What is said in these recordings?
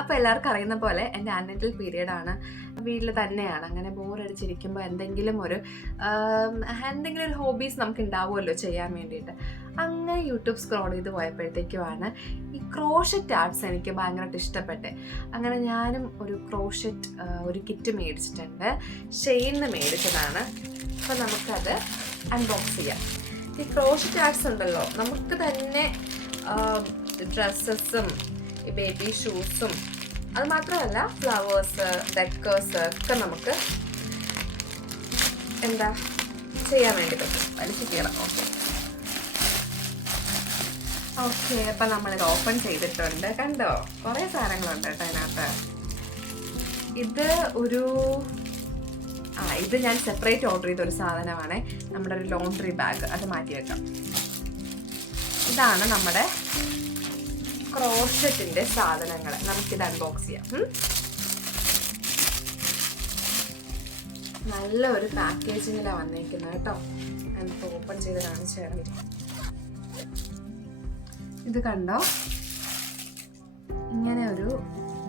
അപ്പോൾ എല്ലാവർക്കും അറിയുന്ന പോലെ എൻ്റെ ആൻറ്റൽ പീരീഡാണ്, വീട്ടിൽ തന്നെയാണ്. അങ്ങനെ ബോറടിച്ചിരിക്കുമ്പോൾ എന്തെങ്കിലും ഒരു ഹോബീസ് നമുക്ക് ഉണ്ടാവുമല്ലോ ചെയ്യാൻ വേണ്ടിയിട്ട്. അങ്ങനെ യൂട്യൂബ് സ്ക്രോൾ ചെയ്ത് പോയപ്പോഴത്തേക്കുമാണ് ഈ ക്രോഷറ്റ് ആർട്സ് എനിക്ക് ഭയങ്കരമായിട്ട് ഇഷ്ടപ്പെട്ടെ. അങ്ങനെ ഞാനും ഒരു ക്രോഷറ്റ് ഒരു കിറ്റ് മേടിച്ചിട്ടുണ്ട്, ഷെയിനിന്ന് മേടിച്ചതാണ്. അപ്പോൾ നമുക്കത് അൺബോക്സ് ചെയ്യാം. ഈ ക്രോഷറ്റ് ആർട്സ് ഉണ്ടല്ലോ, നമുക്ക് തന്നെ ഡ്രസ്സസും ബേബി ഷൂസും അത് മാത്രമല്ല ഫ്ലവേഴ്സ്, ഡെക്കേഴ്സ് ഒക്കെ നമുക്ക് എന്താ ചെയ്യാൻ വേണ്ടി പറ്റും. വലിച്ചു കീറാം. ഓക്കെ അപ്പം നമ്മളിത് ഓപ്പൺ ചെയ്തിട്ടുണ്ട്. കണ്ടോ, കുറേ സാധനങ്ങളുണ്ട് കേട്ടോ അതിനകത്ത്. ഇത് ഇത് ഞാൻ സെപ്പറേറ്റ് ഓർഡർ ചെയ്ത ഒരു സാധനമാണ്, നമ്മുടെ ഒരു ലോണ്ടറി ബാഗ്. അത് മാറ്റി വെക്കാം. ഇതാണ് നമ്മുടെ ക്രോഷറ്റിന്റെ സാധനങ്ങൾ. നമുക്കിത് അൺബോക്സ് ചെയ്യാം. നല്ല ഒരു പാക്കേജിങ്ങിലാണ് വന്നേക്കുന്നത് കേട്ടോ. നമുക്ക് ഓപ്പൺ ചെയ്ത് കാണിച്ചു തരാം. ഇത് കണ്ടോ, ഇങ്ങനെ ഒരു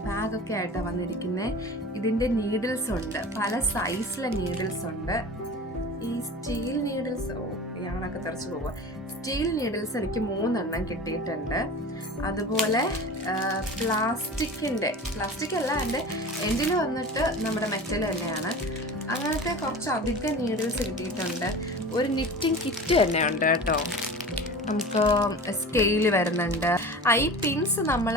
ബാഗൊക്കെ ആയിട്ടാണ് വന്നിരിക്കുന്നത്. ഇതിൻ്റെ നീഡിൽസ് ഉണ്ട്, പല സൈസിലെ നീഡിൽസ് ഉണ്ട്. ഈ സ്റ്റീൽ നീഡിൽസ്, ഞാനൊക്കെ തെറിച്ച് പോവുക. സ്റ്റീൽ നീഡിൽസ് എനിക്ക് 3 എണ്ണം കിട്ടിയിട്ടുണ്ട്. അതുപോലെ പ്ലാസ്റ്റിക് അല്ല, എൻ്റെ എൻഡിൽ വന്നിട്ട് നമ്മുടെ മെറ്റൽ തന്നെയാണ്. അങ്ങനത്തെ കുറച്ചധികം നീഡിൽസ് കിട്ടിയിട്ടുണ്ട്. ഒരു നിറ്റിംഗ് കിറ്റ് തന്നെ ഉണ്ട് കേട്ടോ. നമുക്ക് സ്കെയിൽ വരുന്നുണ്ട്. ഈ പിൻസ് നമ്മൾ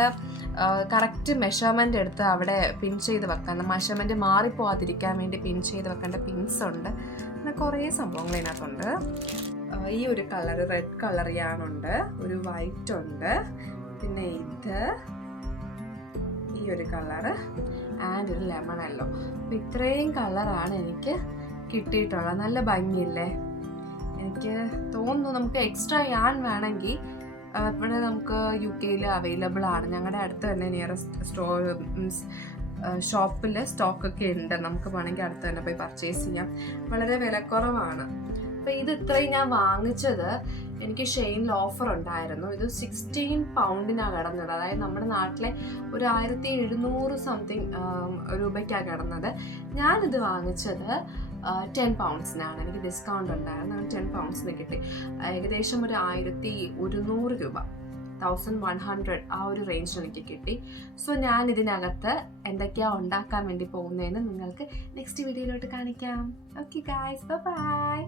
കറക്റ്റ് മെഷർമെൻ്റ് എടുത്ത് അവിടെ പിൻ ചെയ്ത് വെക്കാൻ, മെഷർമെൻറ്റ് മാറിപ്പോവാതിരിക്കാൻ വേണ്ടി പിൻ ചെയ്ത് വെക്കേണ്ട പിൻസ് ഉണ്ട്. അങ്ങനെ കുറേ സംഭവങ്ങൾ ഇതിനകത്തുണ്ട്. ഈ ഒരു കളർ റെഡ് കളർ യാണുണ്ട്, ഒരു വൈറ്റ് ഉണ്ട്, പിന്നെ ഈ ഒരു കളറ് ആൻഡ് ഒരു ലെമൺ യെല്ലോ. അപ്പം ഇത്രയും കളറാണ് എനിക്ക് കിട്ടിയിട്ടുള്ളത്. നല്ല ഭംഗിയില്ലേ? എനിക്ക് തോന്നുന്നു നമുക്ക് എക്സ്ട്രാ യാൺ വേണമെങ്കിൽ ഇവിടെ നമുക്ക് UK അവൈലബിൾ ആണ്. ഞങ്ങളുടെ അടുത്ത് തന്നെ നിയറസ്റ്റ് ഷോപ്പിൽ സ്റ്റോക്കൊക്കെ ഉണ്ട്. നമുക്ക് വേണമെങ്കിൽ അടുത്ത് തന്നെ പോയി പർച്ചേസ് ചെയ്യാം. വളരെ വിലക്കുറവാണ്. അപ്പോൾ ഇത് ഇത്രയും ഞാൻ വാങ്ങിച്ചത് എനിക്ക് ഷെയിനിൽ ഓഫർ ഉണ്ടായിരുന്നു. ഇത് 16 പൗണ്ടിനാണ് കിടന്നത്. അതായത് നമ്മുടെ നാട്ടിലെ ഒരു 1700 സംതിങ് രൂപയ്ക്കാണ് കിടന്നത്. ഞാനിത് വാങ്ങിച്ചത് 10 പൗണ്ട്സിനാണ്. എനിക്ക് ഡിസ്കൗണ്ട് ഉണ്ടായിരുന്നു. 10 പൗണ്ട്സിന് കിട്ടി. ഏകദേശം ഒരു 1100 രൂപ, 1100 ആ ഒരു റേഞ്ചിൽ എനിക്ക് കിട്ടി. സോ ഞാൻ ഇതിനകത്ത് എന്തൊക്കെയാണ് ഉണ്ടാക്കാൻ വേണ്ടി പോകുന്നതെന്ന് നിങ്ങൾക്ക് നെക്സ്റ്റ് വീഡിയോയിലോട്ട് കാണിക്കാം. Okay guys, by.